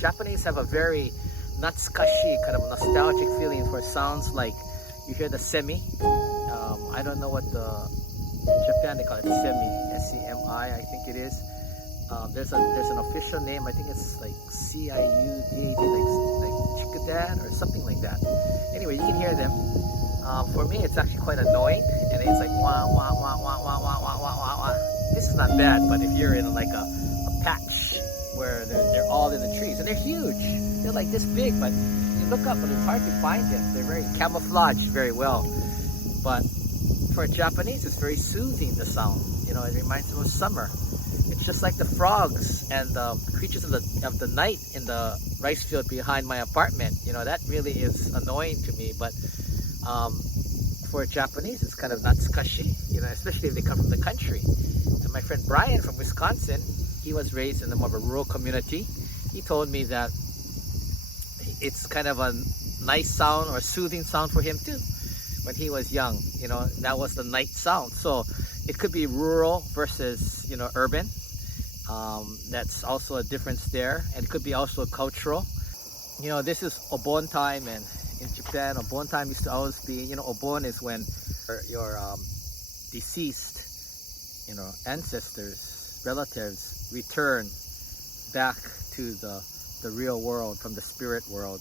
Japanese have a very natsukashi, kind of nostalgic feeling for sounds like you hear the semi. I don't know what in Japan they call it semi, S-E-M-I, I think it is. There's an official name. I think it's like C-I-U-D-A-D, like chikudan or something like that. Anyway, you can hear them. For me, it's actually quite annoying, and it's like wah wah wah wah wah wah wah wah wah wah. This is not bad, but if you're in like a patch where they're all in the trees and they're huge, they're like this big, but you look up and it's hard to find them. They're very camouflaged very well. But for Japanese, it's very soothing, the sound. You know, it reminds them of summer. It's just like the frogs and the creatures of the night in the rice field behind my apartment. You know, that really is annoying to me, but for Japanese, it's kind of natsukashi, you know, especially if they come from the country. And my friend Brian from Wisconsin, he was raised in more of a rural community. He told me that it's kind of a nice sound or soothing sound for him too. When he was young, you know, that was the night sound. So it could be rural versus, you know, urban. That's also a difference there, and it could be also cultural. You know, this is Obon time, and in Japan, Obon time used to always be, you know, Obon is when your deceased, you know, ancestors, relatives return back to the real world from the spirit world.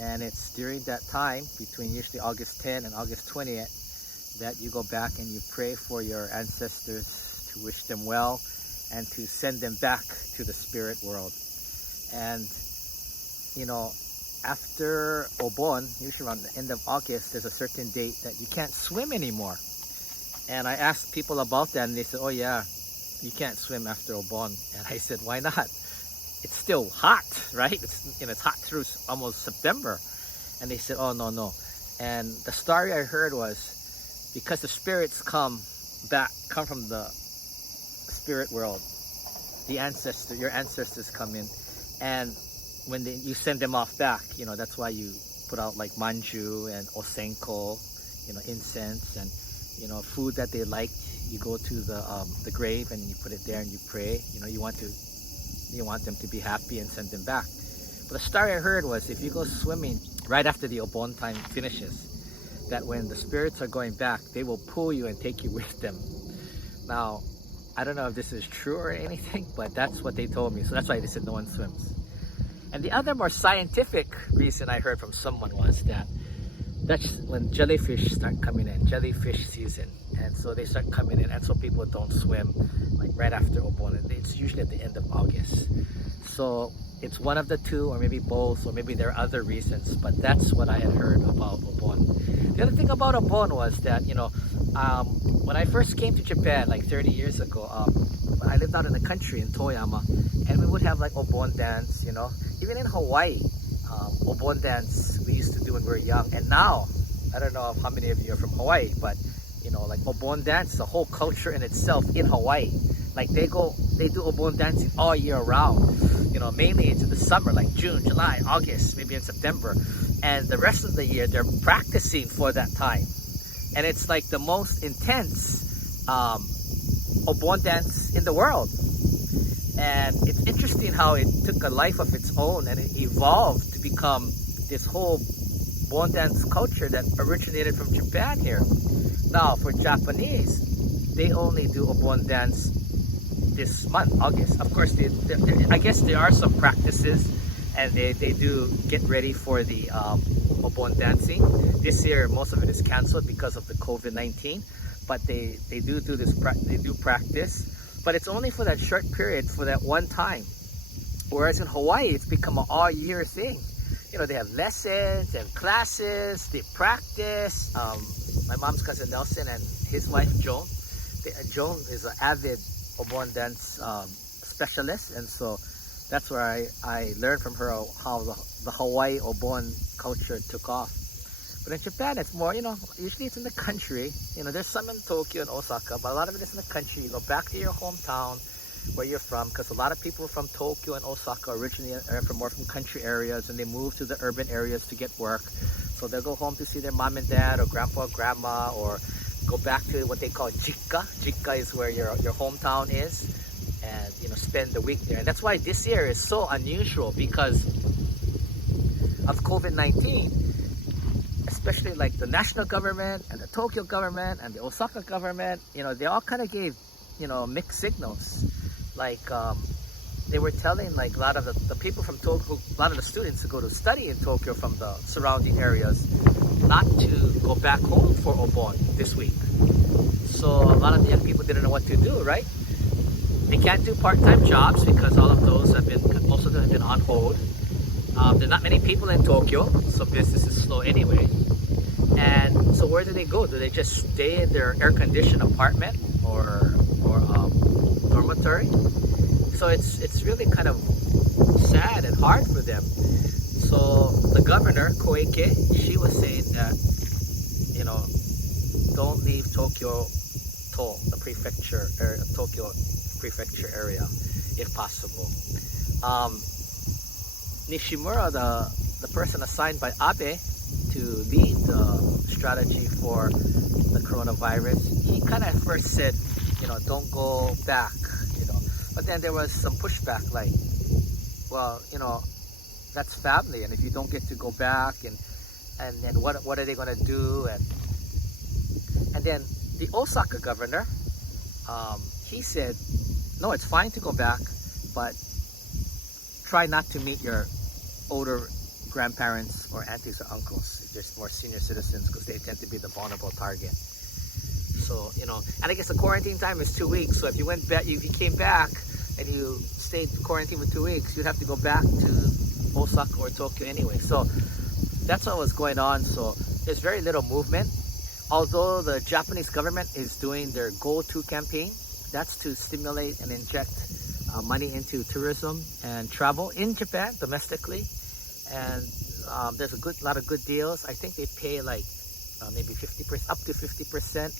And it's during that time, between usually August 10 and August 20th, that you go back and you pray for your ancestors to wish them well and to send them back to the spirit world. And, you know, after Obon, usually around the end of August, there's a certain date that you can't swim anymore. And I asked people about that, and they said, oh yeah, you can't swim after Obon. And I said, why not? It's still hot, right? It's, you know, it's hot through almost September. And they said, oh, no. And the story I heard was because the spirits come from the spirit world. Your ancestors come in, and when you send them off back, you know, that's why you put out like manju and osenko, you know, incense and, you know, food that they like. You go to the grave and you put it there and you pray. You know, you want them to be happy and send them back. But the story I heard was if you go swimming right after the Obon time finishes, that when the spirits are going back, they will pull you and take you with them. Now, I don't know if this is true or anything, but that's what they told me. So that's why they said no one swims. And the other more scientific reason I heard from someone was that's when jellyfish start coming in, jellyfish season. And so they start coming in, and so people don't swim like right after Obon. It's usually at the end of August. So it's one of the two, or maybe both, or maybe there are other reasons, but that's what I had heard about Obon. The other thing about Obon was that, you know, when I first came to Japan like 30 years ago, I lived out in the country in Toyama, and we would have like Obon dance, you know. Even in Hawaii, Obon dance we used to do when we were young. And now, I don't know how many of you are from Hawaii, but you know, like Obon dance, the whole culture in itself in Hawaii. Like they do Obon dancing all year round. You know, mainly it's in the summer, like June, July, August, maybe in September. And the rest of the year, they're practicing for that time. And it's like the most intense Obon dance in the world. And it's interesting how it took a life of its own and it evolved to become this whole Obon dance culture that originated from Japan here. Now, for Japanese, they only do Obon dance this month, August. Of course, I guess there are some practices, and they do get ready for the Obon dancing. This year, most of it is canceled because of the COVID-19, but they do practice. But it's only for that short period, for that one time. Whereas in Hawaii, it's become an all-year thing. You know, they have lessons and classes, they practice. My mom's cousin Nelson and his wife Joan. Joan is an avid Obon dance specialist, and so that's where I learned from her how the Hawaii Obon culture took off. But in Japan, it's more, you know, usually it's in the country. You know, there's some in Tokyo and Osaka, but a lot of it is in the country. You go back to your hometown where you're from, because a lot of people from Tokyo and Osaka originally are from country areas, and they move to the urban areas to get work. So they'll go home to see their mom and dad or grandpa or grandma, or go back to what they call jikka. Jikka is where your hometown is. and spend the week there. And that's why this year is so unusual because of COVID-19, especially like the national government and the Tokyo government and the Osaka government. They all kind of gave mixed signals. Like they were telling like a lot of the people from Tokyo, a lot of the students who go to study in Tokyo from the surrounding areas, not to go back home for Obon this week. So a lot of the young people didn't know what to do, right? They can't do part-time jobs because most of them have been on hold. There are not many people in Tokyo, so business is slow anyway. And so where do they go? Do they just stay in their air-conditioned apartment or dormitory? So it's really kind of sad and hard for them. So the governor, Koike, she was saying that, don't leave Tokyo the prefecture, or Tokyo prefecture area, if possible. Nishimura, the person assigned by Abe to lead the strategy for the coronavirus, he kind of first said, don't go back, but then there was some pushback, like, well, that's family, and if you don't get to go back, and what are they going to do, and then the Osaka governor, he said, no, it's fine to go back, but try not to meet your older grandparents or aunties or uncles if there's more senior citizens, because they tend to be the vulnerable target. So, and I guess the quarantine time is 2 weeks. So if you went back, if you came back and you stayed quarantined for 2 weeks, you'd have to go back to Osaka or Tokyo anyway. So that's what was going on. So there's very little movement. Although the Japanese government is doing their Go-To campaign, that's to stimulate and inject money into tourism and travel in Japan domestically. And there's a lot of good deals. I think they pay like maybe 50%, up to 50%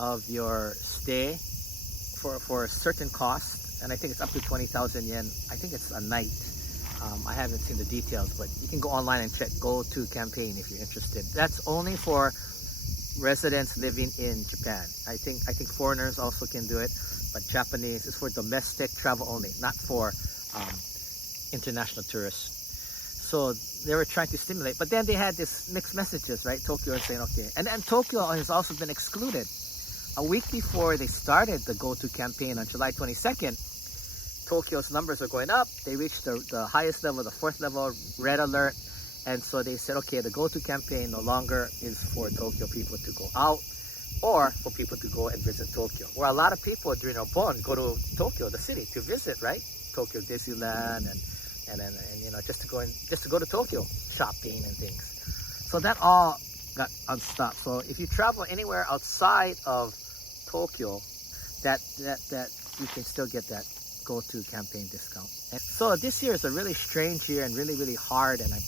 of your stay for a certain cost. And I think it's up to 20,000 yen. I think it's a night. I haven't seen the details, but you can go online and check Go-To campaign if you're interested. That's only for residents living in Japan. I think foreigners also can do it, but Japanese is for domestic travel only, not for international tourists. So they were trying to stimulate, but then they had this mixed messages, right? Tokyo is saying okay, and Tokyo has also been excluded. A week before they started the Go-To campaign on July 22nd, Tokyo's numbers are going up. They reached the highest level, the 4th level, red alert. And so they said, okay, the Go-To campaign no longer is for Tokyo people to go out or for people to go and visit Tokyo. Where a lot of people during Obon go to Tokyo, the city, to visit, right? Tokyo Disneyland and just to go to Tokyo, shopping and things. So that all got unstopped. So if you travel anywhere outside of Tokyo, that you can still get that Go-To campaign discount. And so this year is a really strange year and really, really hard, and I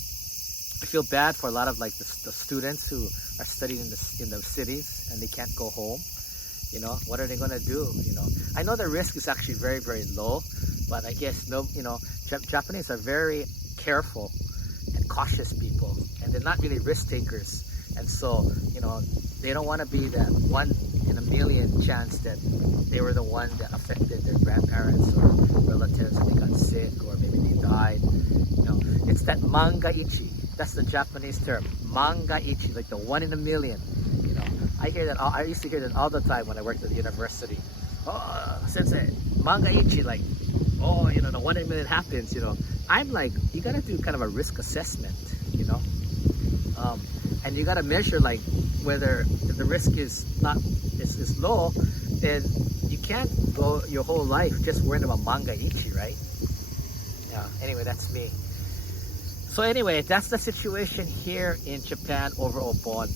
feel bad for a lot of like the students who are studying in the cities and they can't go home. What are they going to do? I know the risk is actually very, very low, but I guess Japanese are very careful and cautious people, and they're not really risk takers. And so, they don't want to be that 1 in a million chance that they were the one that affected their grandparents or relatives and they got sick or maybe they died. It's that mangaichi. That's the Japanese term, mangaichi, like the 1 in a million. I hear that. I used to hear that all the time when I worked at the university. Oh, sensei, mangaichi, like, oh, the 1 in a million happens. I'm like, you gotta do kind of a risk assessment. And you gotta measure like whether if the risk is low, then you can't go your whole life just worrying about mangaichi, right? Yeah. Anyway, that's me. So anyway, that's the situation here in Japan over Obon.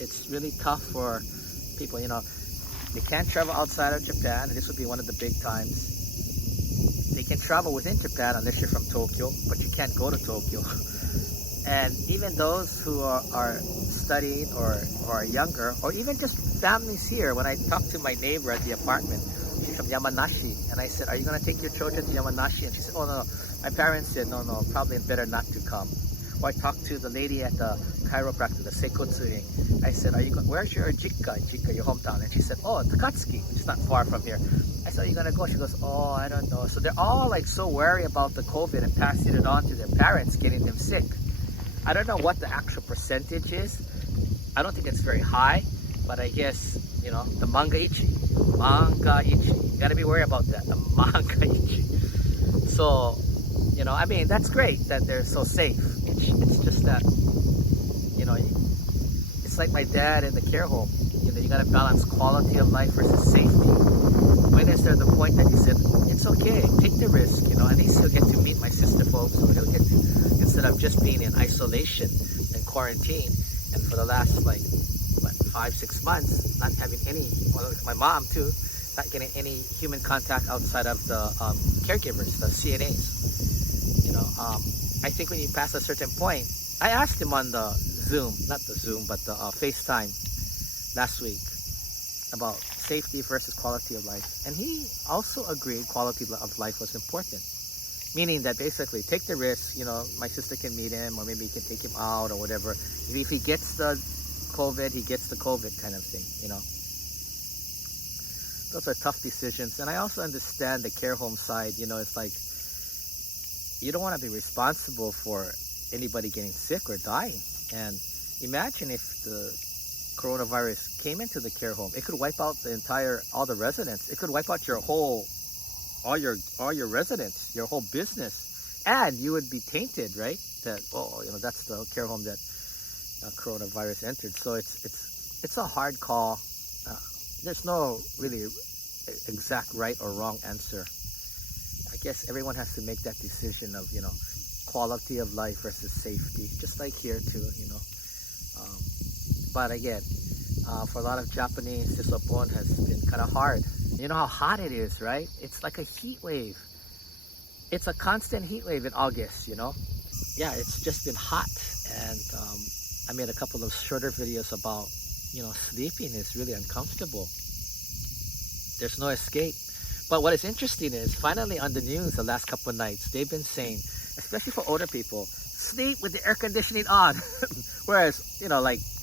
It's really tough for people. They can't travel outside of Japan, and this would be one of the big times. They can travel within Japan unless you're from Tokyo, but you can't go to Tokyo. And even those who are studying or are younger, or even just families here, when I talked to my neighbor at the apartment, she's from Yamanashi, and I said, are you going to take your children to Yamanashi? And she said, oh no, my parents said, no, probably better not to come. Or I talked to the lady at the chiropractor, the Seikotsuing. I said, where's your Jikka, your hometown? And she said, oh, Takatsuki, which is not far from here. I said, are you gonna go? She goes, oh, I don't know. So they're all like so wary about the COVID and passing it on to their parents, getting them sick. I don't know what the actual percentage is. I don't think it's very high, but I guess, the mangaichi. You gotta be worried about that, the mangaichi. So, I mean, that's great that they're so safe. It's just that, it's like my dad in the care home. You gotta balance quality of life versus safety. When is there the point that you said, it's okay, take the risk, at least he'll get to meet my sister folks, or he'll get to, instead of just being in isolation and quarantine, and for the last, 5-6 months, not having any, my mom too, not getting any human contact outside of the caregivers, the CNAs. I think when you pass a certain point, I asked him on the Zoom, not the Zoom, but the FaceTime last week about safety versus quality of life. And he also agreed quality of life was important. Meaning that basically take the risk, my sister can meet him, or maybe he can take him out or whatever. If he gets the COVID, he gets the COVID kind of thing, Those are tough decisions. And I also understand the care home side, it's like, you don't want to be responsible for anybody getting sick or dying. And imagine if the coronavirus came into the care home, it could wipe out all the residents. It could wipe out all your residents, your whole business, and you would be tainted, right? That that's the care home that coronavirus entered. So it's a hard call. There's no really exact right or wrong answer. I guess everyone has to make that decision of quality of life versus safety, just like here too. But again, for a lot of Japanese, this Obon has been kind of hard. You know how hot it is, right? It's like a heat wave. It's a constant heat wave in August, Yeah, it's just been hot. And I made a couple of shorter videos about, sleeping is really uncomfortable. There's no escape. But what is interesting is, finally on the news the last couple of nights, they've been saying, especially for older people, sleep with the air conditioning on. Whereas,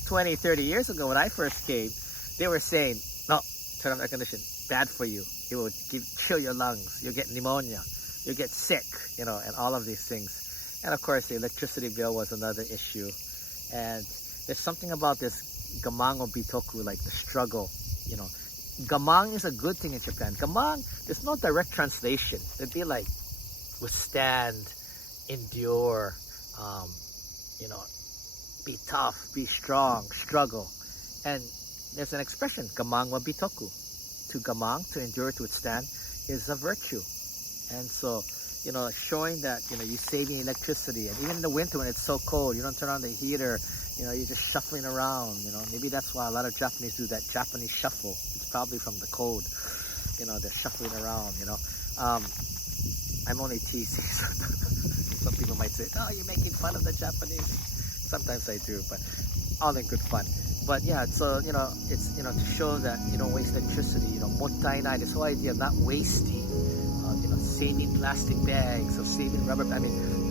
20, 30 years ago when I first came, they were saying, no, turn off air conditioning, bad for you. It will chill your lungs. You'll get pneumonia. You'll get sick, and all of these things. And of course, the electricity bill was another issue. And there's something about this gamang o bitoku, like the struggle, Gamang is a good thing in Japan. Gamang, there's no direct translation. It'd be like withstand, endure, be tough, be strong, struggle. And there's an expression, gamang wa bitoku. To gamang, to endure, to withstand, is a virtue. And so, showing that, you're saving electricity. And even in the winter when it's so cold, you don't turn on the heater, you're just shuffling around, Maybe that's why a lot of Japanese do that Japanese shuffle. It's probably from the cold, they're shuffling around, I'm only teasing. Some people might say, oh, you're making fun of the Japanese. Sometimes I do, but all in good fun. But yeah, so, it's, to show that you don't waste electricity, mottainai, this whole idea of not wasting, saving plastic bags or saving rubber,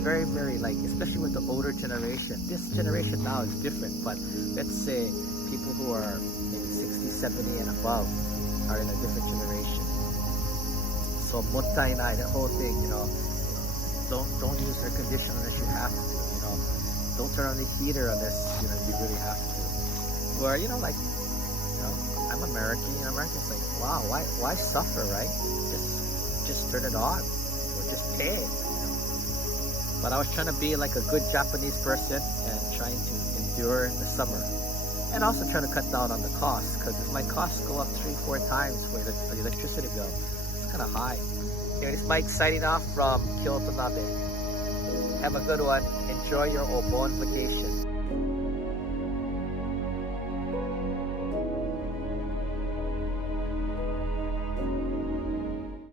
very, very, especially with the older generation. This generation now is different, but let's say people who are maybe 60, 70 and above are in a different generation. So mottainai, that whole thing, don't use air conditioner unless you have to, don't turn on the heater unless, you really have to. Or, I'm American, Americans like, wow, why suffer, right? Just turn it on, or just pay. But I was trying to be like a good Japanese person and trying to endure the summer, and also trying to cut down on the cost, because if my costs go up 3-4 times for the electricity bill, it's kind of high. Here is Mike signing off from Kyoto Nabe. Have a good one. Enjoy your Obon vacation.